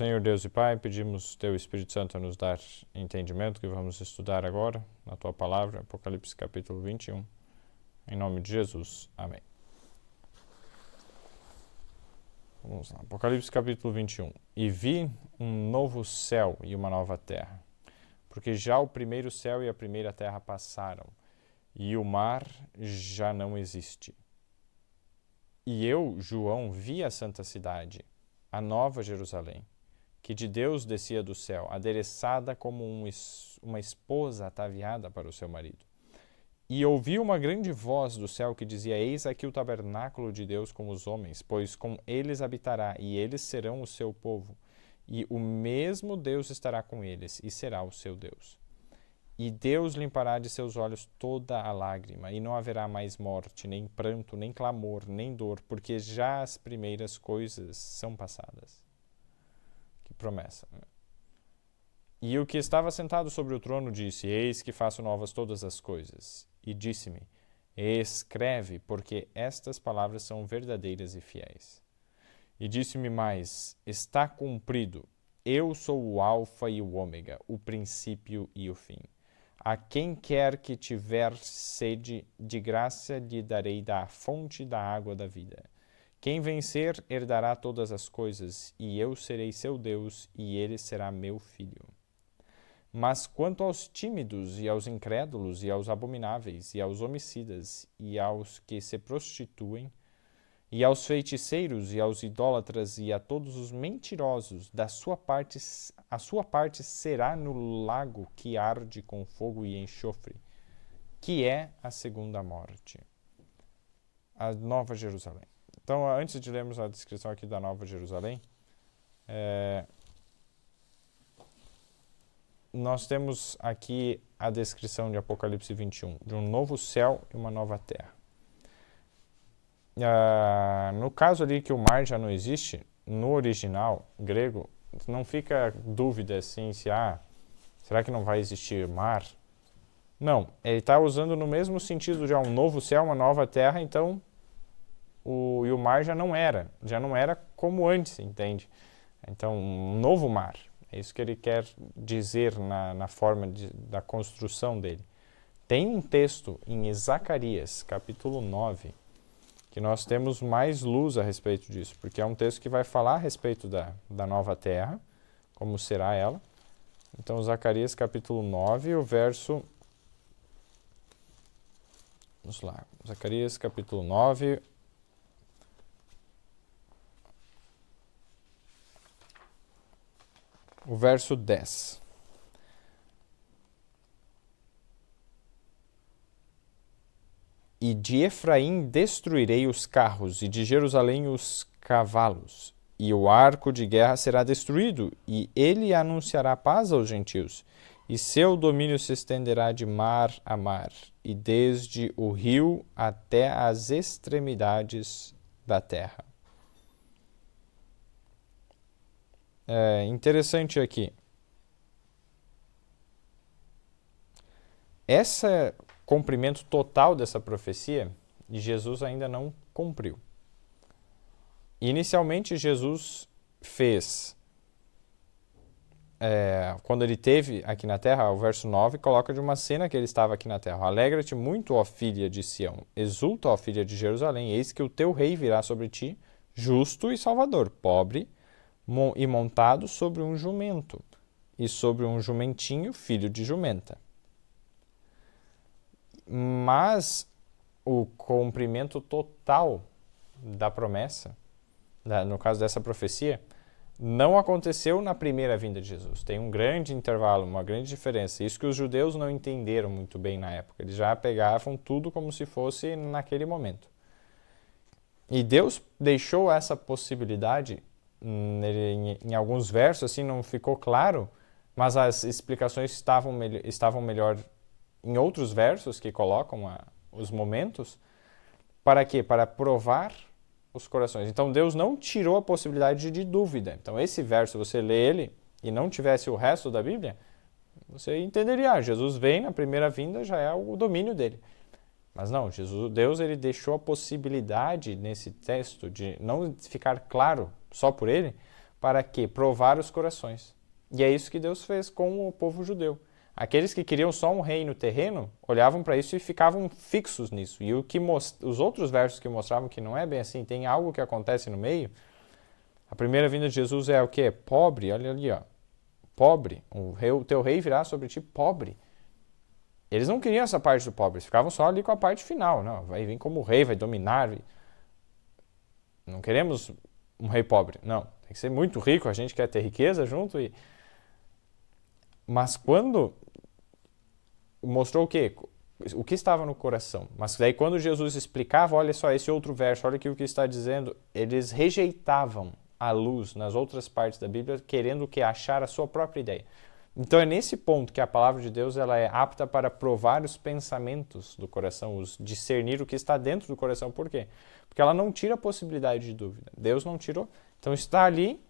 Senhor Deus e Pai, pedimos Teu Espírito Santo a nos dar entendimento que vamos estudar agora na Tua Palavra, Apocalipse capítulo 21. Em nome de Jesus. Amém. Vamos lá. Apocalipse capítulo 21. E vi um novo céu e uma nova terra, porque já o primeiro céu e a primeira terra passaram, e o mar já não existe. E eu, João, vi a santa cidade, a nova Jerusalém, que de Deus descia do céu, adereçada como uma esposa ataviada para o seu marido. E ouvi uma grande voz do céu que dizia: Eis aqui o tabernáculo de Deus com os homens, pois com eles habitará, e eles serão o seu povo. E o mesmo Deus estará com eles, e será o seu Deus. E Deus limpará de seus olhos toda a lágrima, e não haverá mais morte, nem pranto, nem clamor, nem dor, porque já as primeiras coisas são passadas. Que promessa, né? E o que estava sentado sobre o trono disse: Eis que faço novas todas as coisas. E disse-me: Escreve, porque estas palavras são verdadeiras e fiéis. E disse-me mais: Está cumprido. Eu sou o Alfa e o Ômega, o princípio e o fim. A quem quer que tiver sede, de graça lhe darei da fonte da água da vida. Quem vencer herdará todas as coisas, e eu serei seu Deus, e ele será meu filho. Mas quanto aos tímidos, e aos incrédulos, e aos abomináveis, e aos homicidas, e aos que se prostituem, e aos feiticeiros, e aos idólatras, e a todos os mentirosos, a sua parte será no lago que arde com fogo e enxofre, que é a segunda morte, a Nova Jerusalém. Então, antes de lermos a descrição aqui da Nova Jerusalém, nós temos aqui a descrição de Apocalipse 21, de um novo céu e uma nova terra. No caso ali que o mar já não existe, no original grego, não fica dúvida assim se será que não vai existir mar? Não, ele está usando no mesmo sentido de um novo céu, uma nova terra, então o mar já não era como antes, entende? Então, um novo mar, é isso que ele quer dizer na forma da construção dele. Tem um texto em Zacarias, capítulo 9, que nós temos mais luz a respeito disso, porque é um texto que vai falar a respeito da nova terra, como será ela. Então, Zacarias capítulo 9, o verso... Vamos lá, Zacarias capítulo 9... O verso 10. E de Efraim destruirei os carros, e de Jerusalém os cavalos, e o arco de guerra será destruído, e ele anunciará paz aos gentios, e seu domínio se estenderá de mar a mar, e desde o rio até as extremidades da terra. Interessante aqui. Esse cumprimento total dessa profecia, Jesus ainda não cumpriu. Inicialmente, Jesus fez, quando ele esteve aqui na terra, o verso 9 coloca de uma cena que ele estava aqui na terra. Alegra-te muito, ó filha de Sião, exulta, ó filha de Jerusalém, eis que o teu rei virá sobre ti, justo e salvador, pobre e montado sobre um jumento, e sobre um jumentinho, filho de jumenta. Mas o cumprimento total da promessa, no caso dessa profecia, não aconteceu na primeira vinda de Jesus. Tem um grande intervalo, uma grande diferença. Isso que os judeus não entenderam muito bem na época. Eles já pegavam tudo como se fosse naquele momento. E Deus deixou essa possibilidade em alguns versos, assim, não ficou claro, mas as explicações estavam melhor em outros versos que colocam os momentos. Para quê? Para provar os corações. Então, Deus não tirou a possibilidade de dúvida. Então, esse verso, você lê ele e não tivesse o resto da Bíblia, você entenderia, Jesus vem na primeira vinda, já é o domínio dele. Mas não, Deus ele deixou a possibilidade nesse texto de não ficar claro só por ele, para quê? Provar os corações. E é isso que Deus fez com o povo judeu. Aqueles que queriam só um reino terreno, olhavam para isso e ficavam fixos nisso. E os outros versos que mostravam que não é bem assim, tem algo que acontece no meio. A primeira vinda de Jesus é o quê? Pobre, olha ali, ó. Pobre. O teu rei virá sobre ti pobre. Eles não queriam essa parte do pobre, eles ficavam só ali com a parte final. Não, vai vir como rei, vai dominar. Não queremos um rei pobre. Não, tem que ser muito rico, a gente quer ter riqueza junto. Mas quando mostrou o quê? O que estava no coração. Mas daí quando Jesus explicava, olha só esse outro verso, olha aqui o que está dizendo, eles rejeitavam a luz nas outras partes da Bíblia, querendo que achar a sua própria ideia. Então é nesse ponto que a palavra de Deus ela é apta para provar os pensamentos do coração, discernir o que está dentro do coração. Por quê? Porque ela não tira a possibilidade de dúvida. Deus não tirou. Então está ali,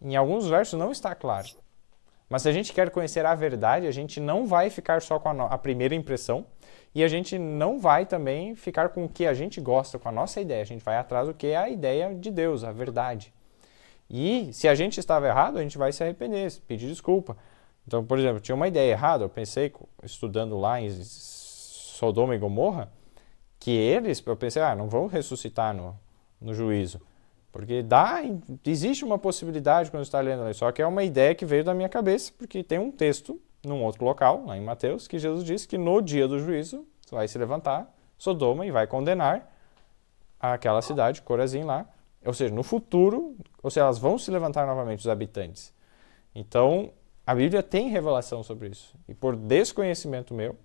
em alguns versos não está claro. Mas se a gente quer conhecer a verdade, a gente não vai ficar só com a primeira impressão e a gente não vai também ficar com o que a gente gosta, com a nossa ideia. A gente vai atrás do que é a ideia de Deus, a verdade. E se a gente estava errado, a gente vai se arrepender, pedir desculpa. Então, por exemplo, tinha uma ideia errada, eu pensei, estudando lá em Sodoma e Gomorra, que eu pensei, não vão ressuscitar no juízo. Porque existe uma possibilidade quando você está lendo ali, só que é uma ideia que veio da minha cabeça, porque tem um texto, num outro local, lá em Mateus, que Jesus disse que no dia do juízo vai se levantar Sodoma e vai condenar aquela cidade, Corazim lá. Ou seja, no futuro, elas vão se levantar novamente, os habitantes. Então, a Bíblia tem revelação sobre isso. E por desconhecimento meu,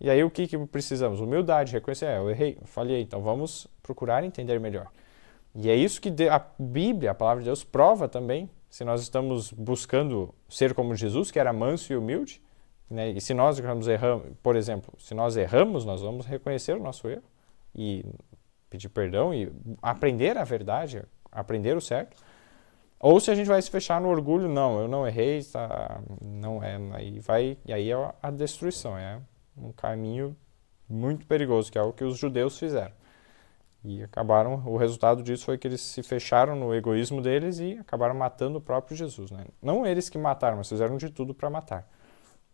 e aí o que precisamos? Humildade, reconhecer, eu errei, eu falhei, então vamos procurar entender melhor. E é isso que a Bíblia, a palavra de Deus, prova também, se nós estamos buscando ser como Jesus, que era manso e humilde, né? E se nós erramos, por exemplo, se nós erramos, nós vamos reconhecer o nosso erro e pedir perdão e aprender a verdade, aprender o certo. Ou se a gente vai se fechar no orgulho, não, eu não errei, não é, e aí é a destruição, é um caminho muito perigoso, que é o que os judeus fizeram. E o resultado disso foi que eles se fecharam no egoísmo deles e acabaram matando o próprio Jesus, né? Não eles que mataram, mas fizeram de tudo para matar.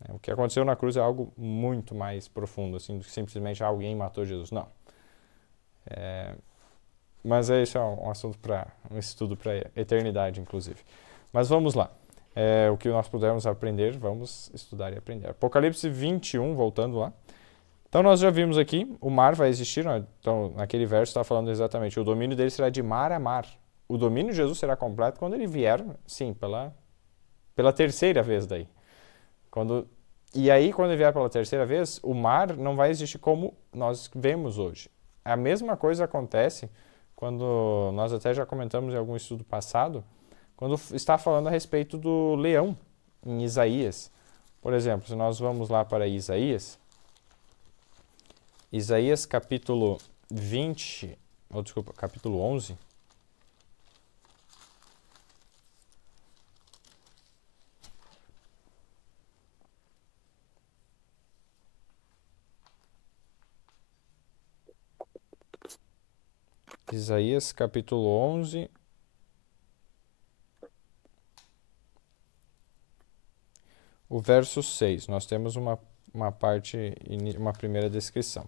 O que aconteceu na cruz é algo muito mais profundo, assim, do que simplesmente alguém matou Jesus. Não. Mas isso é um assunto um estudo para a eternidade, inclusive. Mas vamos lá. O que nós pudermos aprender, vamos estudar e aprender. Apocalipse 21, voltando lá. Então nós já vimos aqui, o mar vai existir, então naquele verso está falando exatamente, o domínio dele será de mar a mar. O domínio de Jesus será completo quando ele vier, sim, pela terceira vez daí. E aí, quando ele vier pela terceira vez, o mar não vai existir como nós vemos hoje. A mesma coisa acontece quando, nós até já comentamos em algum estudo passado, quando está falando a respeito do leão, em Isaías. Por exemplo, se nós vamos lá para Isaías capítulo 11. Isaías capítulo 11, o verso 6. Nós temos uma primeira descrição.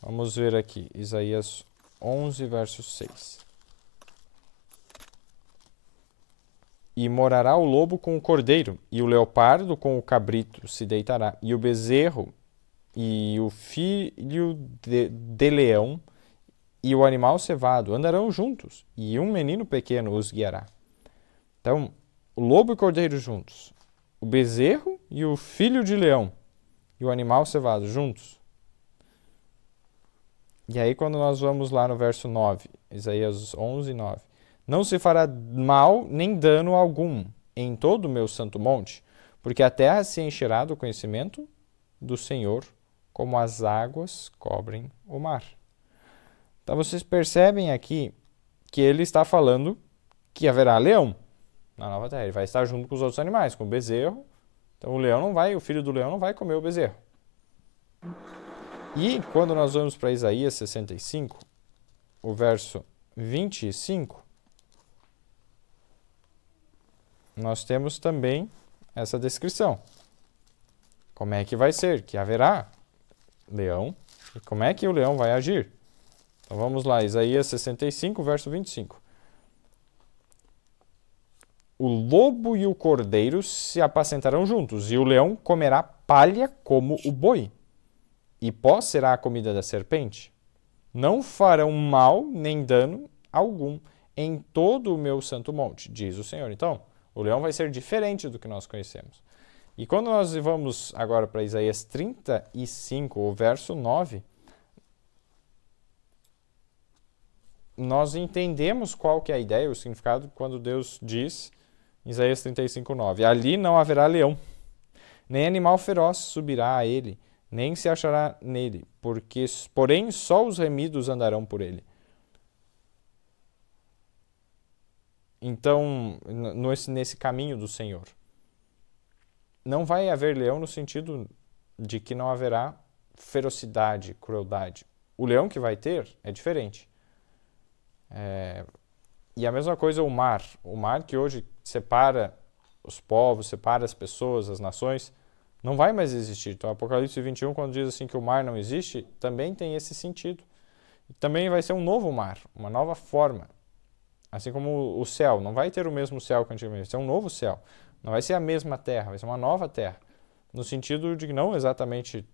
Vamos ver aqui, Isaías 11, verso 6. E morará o lobo com o cordeiro, e o leopardo com o cabrito se deitará, e o bezerro e o filho de leão e o animal cevado andarão juntos, e um menino pequeno os guiará. Então, o lobo e o cordeiro juntos, o bezerro e o filho de leão e o animal cevado juntos. E aí quando nós vamos lá no verso 9, Isaías 11, 9. Não se fará mal nem dano algum em todo o meu santo monte, porque a terra se encherá do conhecimento do Senhor, como as águas cobrem o mar. Então vocês percebem aqui que ele está falando que haverá leão na nova terra. Ele vai estar junto com os outros animais, com o bezerro. Então o filho do leão não vai comer o bezerro. E quando nós vamos para Isaías 65, o verso 25, nós temos também essa descrição. Como é que vai ser? Que haverá leão. E como é que o leão vai agir? Então vamos lá, Isaías 65, verso 25. O lobo e o cordeiro se apacentarão juntos, e o leão comerá palha como o boi, e pó será a comida da serpente. Não farão mal nem dano algum em todo o meu santo monte, diz o Senhor. Então, o leão vai ser diferente do que nós conhecemos. E quando nós vamos agora para Isaías 35, o verso 9, nós entendemos qual que é a ideia, o significado, quando Deus diz, em Isaías 35, 9, ali não haverá leão, nem animal feroz subirá a ele, nem se achará nele, porém só os remidos andarão por ele. Então, nesse caminho do Senhor, não vai haver leão no sentido de que não haverá ferocidade, crueldade. O leão que vai ter é diferente. E a mesma coisa o mar. O mar que hoje separa os povos, separa as pessoas, as nações, não vai mais existir. Então, Apocalipse 21, quando diz assim que o mar não existe, também tem esse sentido. E também vai ser um novo mar, uma nova forma. Assim como o céu, não vai ter o mesmo céu que antigamente, vai ser um novo céu. Não vai ser a mesma terra, vai ser uma nova terra. No sentido de que não exatamente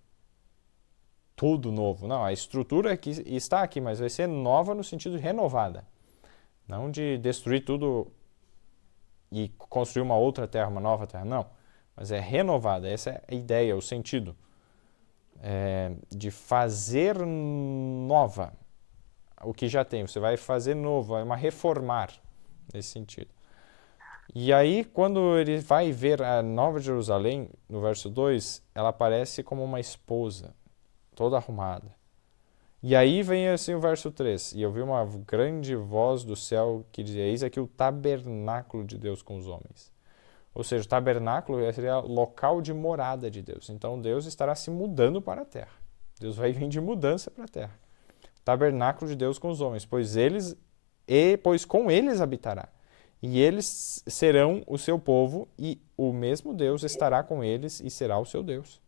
tudo novo. Não, a estrutura que está aqui, mas vai ser nova no sentido de renovada. Não de destruir tudo e construir uma outra terra, uma nova terra. Não, mas é renovada. Essa é a ideia, o sentido. De fazer nova o que já tem. Você vai fazer novo, é uma reformar nesse sentido. E aí, quando ele vai ver a Nova Jerusalém, no verso 2, ela aparece como uma esposa, toda arrumada. E aí vem assim o verso 3, e eu vi uma grande voz do céu que dizia, eis aqui o tabernáculo de Deus com os homens. Ou seja, o tabernáculo seria local de morada de Deus. Então Deus estará se mudando para a terra. Deus vai vir de mudança para a terra. Tabernáculo de Deus com os homens, pois com eles habitará. E eles serão o seu povo, e o mesmo Deus estará com eles e será o seu Deus.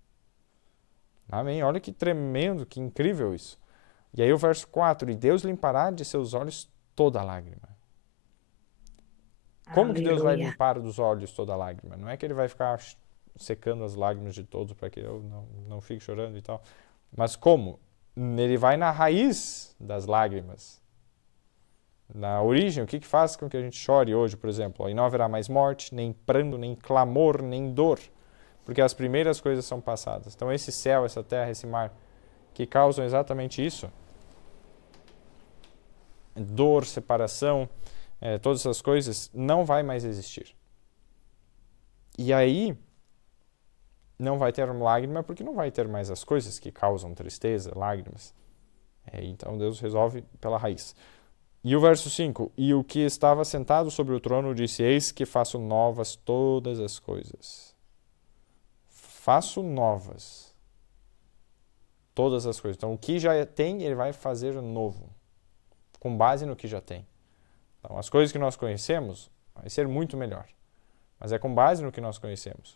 Amém? Olha que tremendo, que incrível isso. E aí o verso 4, e Deus limpará de seus olhos toda lágrima. Como que Deus vai limpar dos olhos toda lágrima? Não é que ele vai ficar secando as lágrimas de todos para que eu não fique chorando e tal. Mas como? Ele vai na raiz das lágrimas. Na origem, o que faz com que a gente chore hoje, por exemplo? E não haverá mais morte, nem pranto, nem clamor, nem dor, porque as primeiras coisas são passadas. Então esse céu, essa terra, esse mar, que causam exatamente isso, dor, separação, todas essas coisas, não vai mais existir. E aí, não vai ter lágrima, porque não vai ter mais as coisas que causam tristeza, lágrimas. Então Deus resolve pela raiz. E o verso 5, e o que estava sentado sobre o trono disse, eis que faço novas todas as coisas. Faço novas todas as coisas. Então o que já tem, ele vai fazer novo, com base no que já tem. Então as coisas que nós conhecemos, vai ser muito melhor. Mas é com base no que nós conhecemos.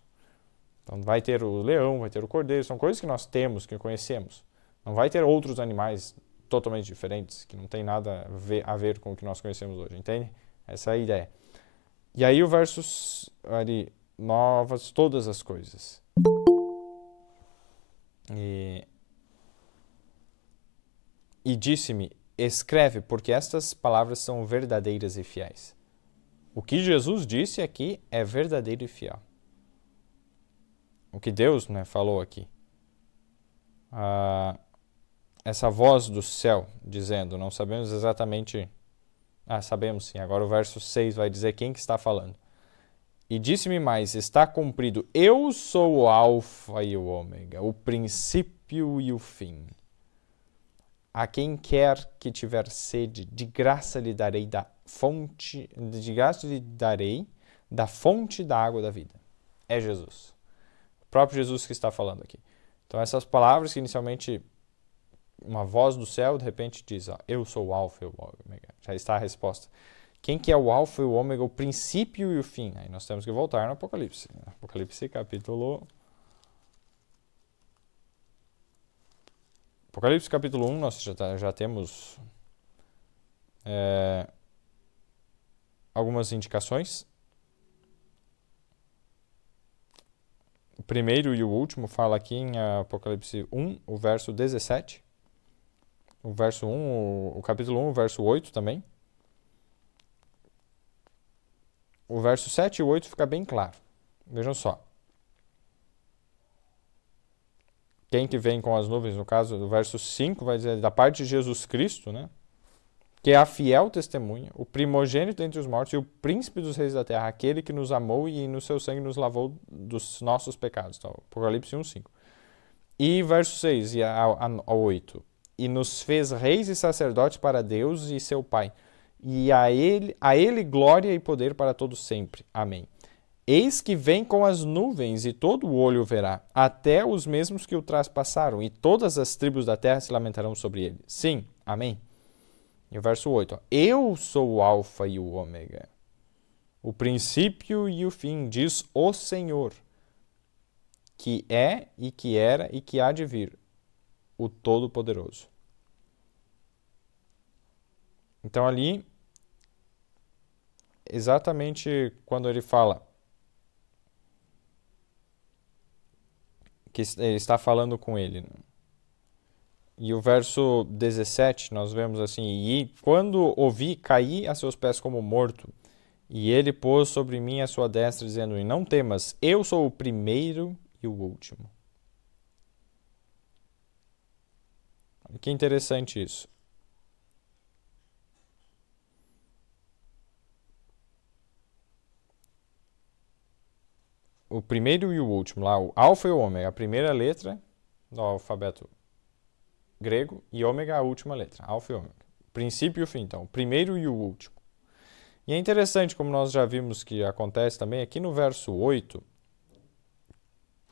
Então vai ter o leão, vai ter o cordeiro, são coisas que nós temos, que conhecemos. Não vai ter outros animais totalmente diferentes, que não tem nada a ver com o que nós conhecemos hoje, entende? Essa é a ideia. E aí o verso ali, novas todas as coisas. E disse-me, escreve, porque estas palavras são verdadeiras e fiéis. O que Jesus disse aqui é verdadeiro e fiel. O que Deus falou aqui. Essa voz do céu dizendo, não sabemos exatamente... sabemos sim, agora o verso 6 vai dizer quem que está falando. E disse-me mais, está cumprido, eu sou o alfa e o ômega, o princípio e o fim. A quem quer que tiver sede, de graça lhe darei da fonte da água da vida. É Jesus. O próprio Jesus que está falando aqui. Então essas palavras que inicialmente uma voz do céu, de repente diz, eu sou o alfa e o ômega. Já está a resposta. Quem que é o alfa e o ômega, o princípio e o fim? Aí nós temos que voltar no Apocalipse. Apocalipse capítulo 1, nós já temos algumas indicações. O primeiro e o último fala aqui em Apocalipse 1, o verso 17. O verso 1, o capítulo 1, o verso 8 também. O verso 7 e o 8 fica bem claro. Vejam só. Quem que vem com as nuvens, no caso do verso 5, vai dizer da parte de Jesus Cristo, né? Que é a fiel testemunha, o primogênito entre os mortos e o príncipe dos reis da terra, aquele que nos amou e no seu sangue nos lavou dos nossos pecados. Então, Apocalipse 1, 5. E verso 6 ao 8. E nos fez reis e sacerdotes para Deus e seu Pai. E a ele glória e poder para todos sempre. Amém. Eis que vem com as nuvens, e todo o olho o verá, até os mesmos que o traspassaram, e todas as tribos da terra se lamentarão sobre ele. Sim, amém. E o verso 8. Ó, eu sou o alfa e o ômega, o princípio e o fim, diz o Senhor, que é e que era e que há de vir, o Todo-Poderoso. Então ali, exatamente quando ele fala que ele está falando com ele, né? E o verso 17, nós vemos assim: e quando ouvi, caí a seus pés como morto, e ele pôs sobre mim a sua destra, dizendo: e não temas, eu sou o primeiro e o último. Que interessante isso. O primeiro e o último, lá, o alfa e o ômega, a primeira letra do alfabeto grego, e ômega a última letra, alfa e ômega. Princípio e o fim, então, o primeiro e o último. E é interessante, como nós já vimos que acontece também, aqui no verso 8,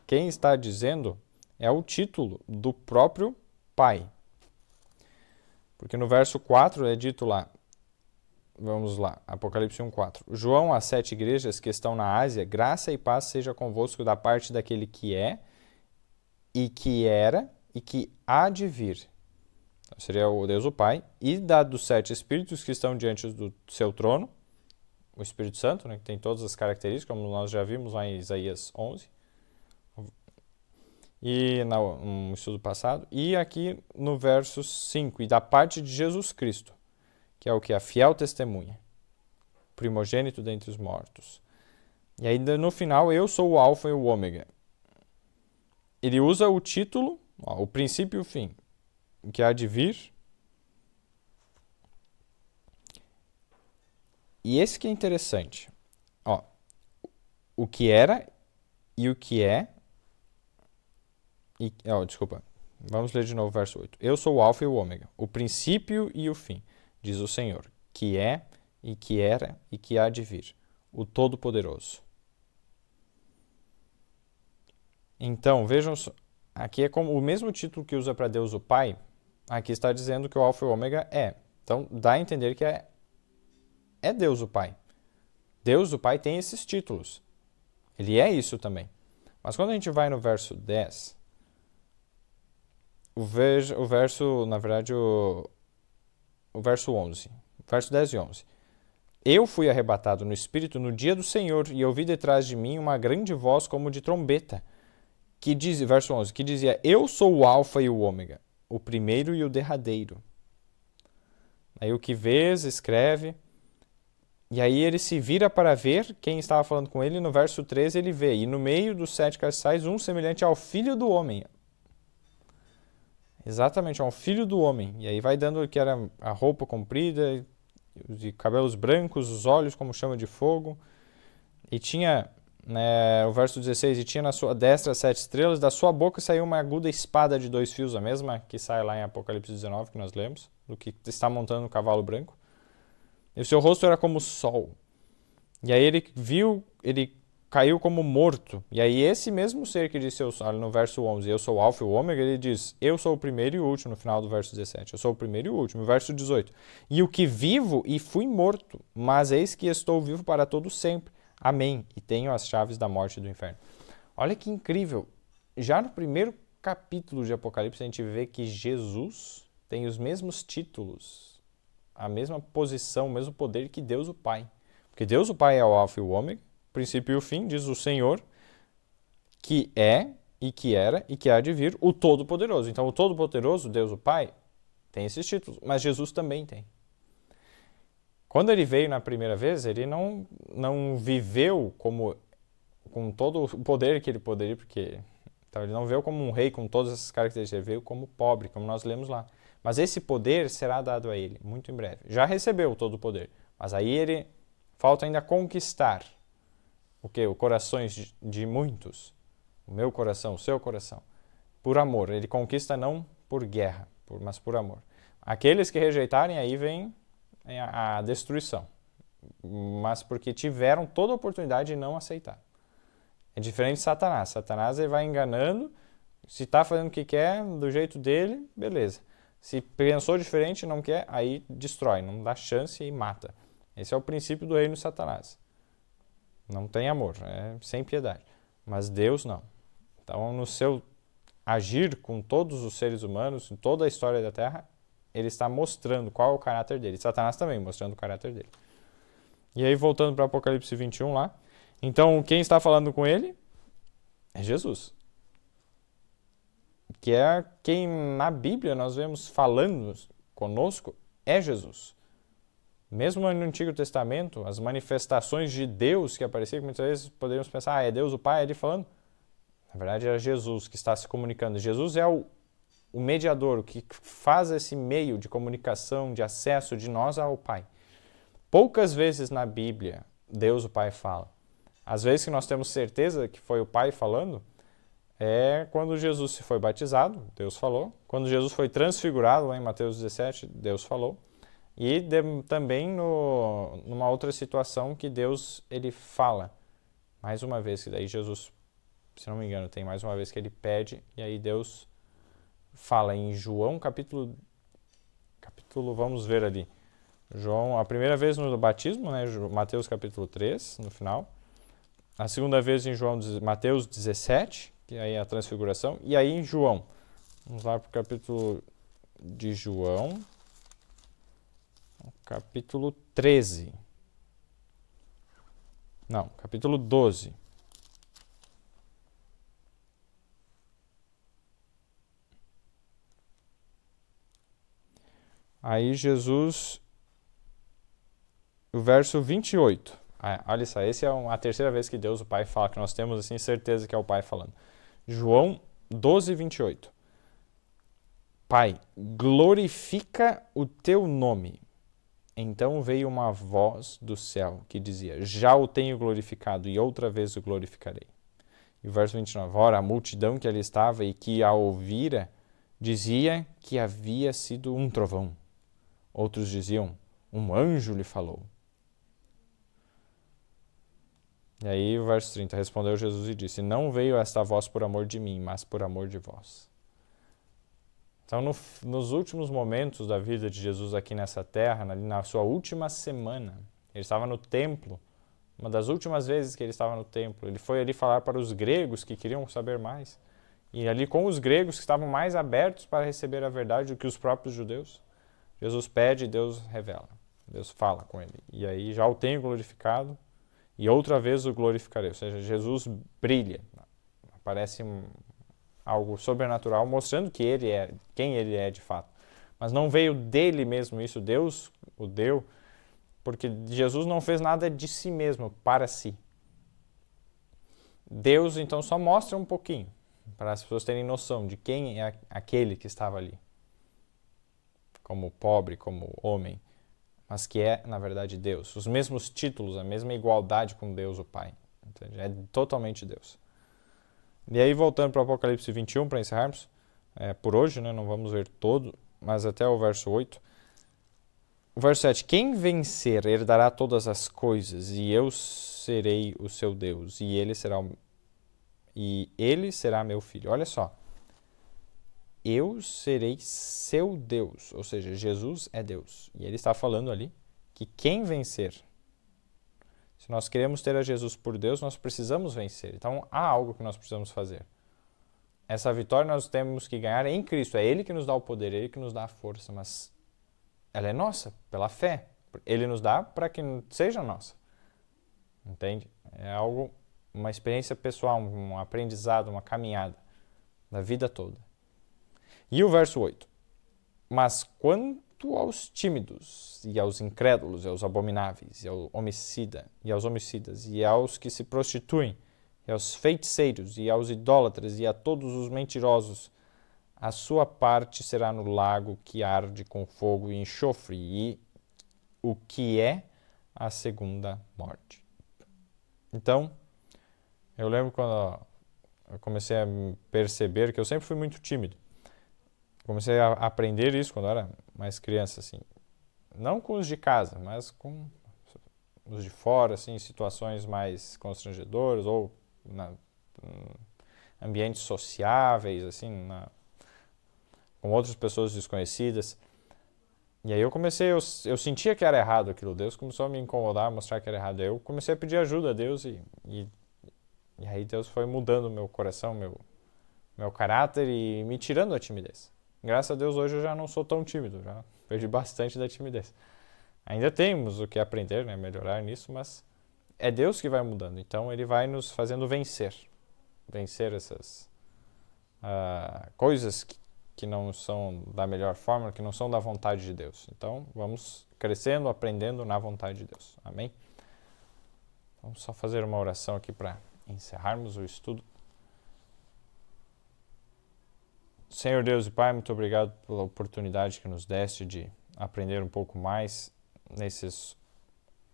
quem está dizendo é o título do próprio Pai. Porque no verso 4 é dito lá, vamos lá, Apocalipse 1:4. João, às 7 igrejas que estão na Ásia, graça e paz seja convosco da parte daquele que é, e que era, e que há de vir. Então, seria o Deus o Pai, e dos 7 espíritos que estão diante do seu trono, o Espírito Santo, né, que tem todas as características, como nós já vimos lá em Isaías 11, e no estudo passado, e aqui no verso 5, e da parte de Jesus Cristo, que é o que? A fiel testemunha, primogênito dentre os mortos. E ainda no final, eu sou o alfa e o ômega. Ele usa o título, o princípio e o fim, que há de vir. E esse que é interessante. O que era e o que é. Desculpa. Vamos ler de novo o verso 8. Eu sou o alfa e o ômega, o princípio e o fim, diz o Senhor, que é e que era e que há de vir, o Todo-Poderoso. Então, vejam, aqui é como o mesmo título que usa para Deus o Pai, aqui está dizendo que o alfa e o ômega é. Então, dá a entender que é Deus o Pai. Deus o Pai tem esses títulos. Ele é isso também. Mas quando a gente vai no verso 10, o verso 11, verso 10 e 11. Eu fui arrebatado no Espírito no dia do Senhor, e ouvi detrás de mim uma grande voz como de trombeta, que diz, verso 11, que dizia: eu sou o alfa e o ômega, o primeiro e o derradeiro. Aí o que vês, escreve. E aí ele se vira para ver quem estava falando com ele. No verso 13 ele vê, e no meio dos 7 castiçais, um semelhante ao Filho do Homem. Exatamente, ao Filho do Homem. E aí vai dando que era a roupa comprida, de cabelos brancos, os olhos como chama de fogo. E tinha, o verso 16, e tinha na sua destra 7 estrelas, da sua boca saiu uma aguda espada de 2 fios, a mesma que sai lá em Apocalipse 19, que nós lemos, do que está montando o cavalo branco. E o seu rosto era como o sol. E aí ele caiu como morto. E aí esse mesmo ser que disse, no verso 11, eu sou o alfa e o ômega, ele diz, eu sou o primeiro e o último, no final do verso 17. Eu sou o primeiro e o último, no verso 18. E o que vivo e fui morto, mas eis que estou vivo para todo sempre. Amém. E tenho as chaves da morte e do inferno. Olha que incrível. Já no primeiro capítulo de Apocalipse, a gente vê que Jesus tem os mesmos títulos, a mesma posição, o mesmo poder que Deus o Pai. Porque Deus o Pai é o alfa e o ômega, o princípio e o fim, diz o Senhor, que é e que era e que há de vir, o Todo-Poderoso. Então, o Todo-Poderoso, Deus o Pai, tem esses títulos, mas Jesus também tem. Quando ele veio na primeira vez, ele não viveu com todo o poder que ele poderia, porque então, ele não veio como um rei com todas essas características, ele veio como pobre, como nós lemos lá. Mas esse poder será dado a ele, muito em breve. Já recebeu todo o poder, mas aí ele falta ainda conquistar o quê? Os corações de muitos, o meu coração, o seu coração, por amor. Ele conquista não por guerra, mas por amor. Aqueles que rejeitarem, aí vem a destruição, mas porque tiveram toda a oportunidade de não aceitar. É diferente de Satanás. Satanás ele vai enganando, se está fazendo o que quer, do jeito dele, beleza. Se pensou diferente e não quer, aí destrói, não dá chance e mata. Esse é o princípio do reino de Satanás. Não tem amor, é sem piedade. Mas Deus não. Então, no seu agir com todos os seres humanos, em toda a história da Terra, ele está mostrando qual é o caráter dele. Satanás também mostrando o caráter dele. E aí, voltando para Apocalipse 21 lá. Então, quem está falando com ele é Jesus. Que é quem na Bíblia nós vemos falando conosco é Jesus. Mesmo no Antigo Testamento, as manifestações de Deus que apareciam, que muitas vezes poderíamos pensar, é Deus o Pai ali falando. Na verdade, era Jesus que está se comunicando. Jesus é o mediador, o que faz esse meio de comunicação, de acesso de nós ao Pai. Poucas vezes na Bíblia, Deus o Pai fala. Às vezes que nós temos certeza que foi o Pai falando, é quando Jesus se foi batizado, Deus falou. Quando Jesus foi transfigurado, lá em Mateus 17, Deus falou. E também numa outra situação que Deus ele fala. Mais uma vez, que daí Jesus, se não me engano, tem mais uma vez que ele pede, e aí Deus fala em João capítulo vamos ver ali. João, a primeira vez no batismo, né, Mateus capítulo 3, no final. A segunda vez em Mateus 17, que aí é a transfiguração. E aí em João. Vamos lá para o capítulo de João. Capítulo 13. Não, capítulo 12. Aí Jesus, o verso 28. Olha só, essa é a terceira vez que Deus, o Pai, fala, que nós temos assim certeza que é o Pai falando. João 12, 28. Pai, glorifica o teu nome. Então veio uma voz do céu que dizia, já o tenho glorificado e outra vez o glorificarei. E o verso 29, ora, a multidão que ali estava e que a ouvira, dizia que havia sido um trovão. Outros diziam, um anjo lhe falou. E aí o verso 30, respondeu Jesus e disse, não veio esta voz por amor de mim, mas por amor de vós. Então, nos últimos momentos da vida de Jesus aqui nessa terra, na sua última semana, ele estava no templo, uma das últimas vezes que ele estava no templo, ele foi ali falar para os gregos que queriam saber mais, e ali com os gregos que estavam mais abertos para receber a verdade do que os próprios judeus, Jesus pede e Deus revela, Deus fala com ele, e aí já o tenho glorificado, e outra vez o glorificarei, ou seja, Jesus brilha, aparece algo sobrenatural, mostrando que ele é, quem ele é de fato. Mas não veio dele mesmo isso, Deus o deu, porque Jesus não fez nada de si mesmo, para si. Deus, então, só mostra um pouquinho, para as pessoas terem noção de quem é aquele que estava ali, como pobre, como homem, mas que é, na verdade, Deus. Os mesmos títulos, a mesma igualdade com Deus, o Pai. Entende? É totalmente Deus. E aí, voltando para o Apocalipse 21, para encerrarmos, por hoje, né, não vamos ver todo, mas até o verso 8. verso 7, quem vencer herdará todas as coisas, e eu serei o seu Deus, e ele será meu filho. Olha só, eu serei seu Deus, ou seja, Jesus é Deus. E ele está falando ali que quem vencer, se nós queremos ter a Jesus por Deus, nós precisamos vencer. Então há algo que nós precisamos fazer. Essa vitória nós temos que ganhar em Cristo. É Ele que nos dá o poder, é Ele que nos dá a força, mas ela é nossa, pela fé. Ele nos dá para que seja nossa. Entende? É algo, uma experiência pessoal, um aprendizado, uma caminhada da vida toda. E o verso 8. Mas quanto aos tímidos, e aos incrédulos, e aos abomináveis, e aos homicidas, e aos que se prostituem, e aos feiticeiros, e aos idólatras, e a todos os mentirosos, a sua parte será no lago que arde com fogo e enxofre, e o que é a segunda morte. Então, eu lembro quando eu comecei a perceber que eu sempre fui muito tímido. Comecei a aprender isso quando eu era mais criança, assim. Não com os de casa, mas com os de fora, assim, em situações mais constrangedoras ou ambientes sociáveis, assim, com outras pessoas desconhecidas. E aí eu sentia que era errado aquilo. Deus começou a me incomodar, a mostrar que era errado. Aí eu comecei a pedir ajuda a Deus e aí Deus foi mudando o meu coração, meu caráter e me tirando a timidez. Graças a Deus hoje eu já não sou tão tímido, já perdi bastante da timidez. Ainda temos o que aprender, né, melhorar nisso, mas é Deus que vai mudando. Então Ele vai nos fazendo vencer essas coisas que não são da melhor forma, que não são da vontade de Deus. Então vamos crescendo, aprendendo na vontade de Deus. Amém? Vamos só fazer uma oração aqui para encerrarmos o estudo. Senhor Deus e Pai, muito obrigado pela oportunidade que nos deste de aprender um pouco mais nesses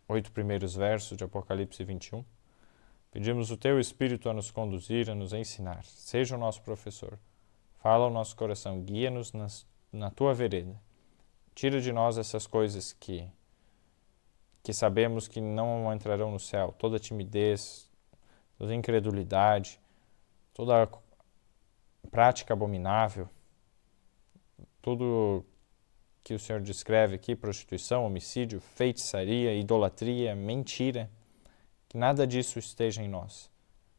8 primeiros versos de Apocalipse 21. Pedimos o Teu Espírito a nos conduzir, a nos ensinar. Seja o nosso professor. Fala ao nosso coração, guia-nos na Tua vereda. Tira de nós essas coisas que sabemos que não entrarão no céu. Toda timidez, toda incredulidade, toda prática abominável, tudo que o Senhor descreve aqui, prostituição, homicídio, feitiçaria, idolatria, mentira, que nada disso esteja em nós.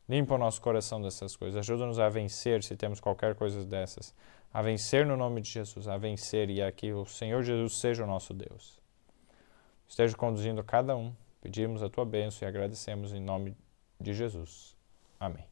Limpa o nosso coração dessas coisas, ajuda-nos a vencer se temos qualquer coisa dessas, a vencer no nome de Jesus, a vencer e a que o Senhor Jesus seja o nosso Deus. Esteja conduzindo cada um, pedimos a Tua bênção e agradecemos em nome de Jesus. Amém.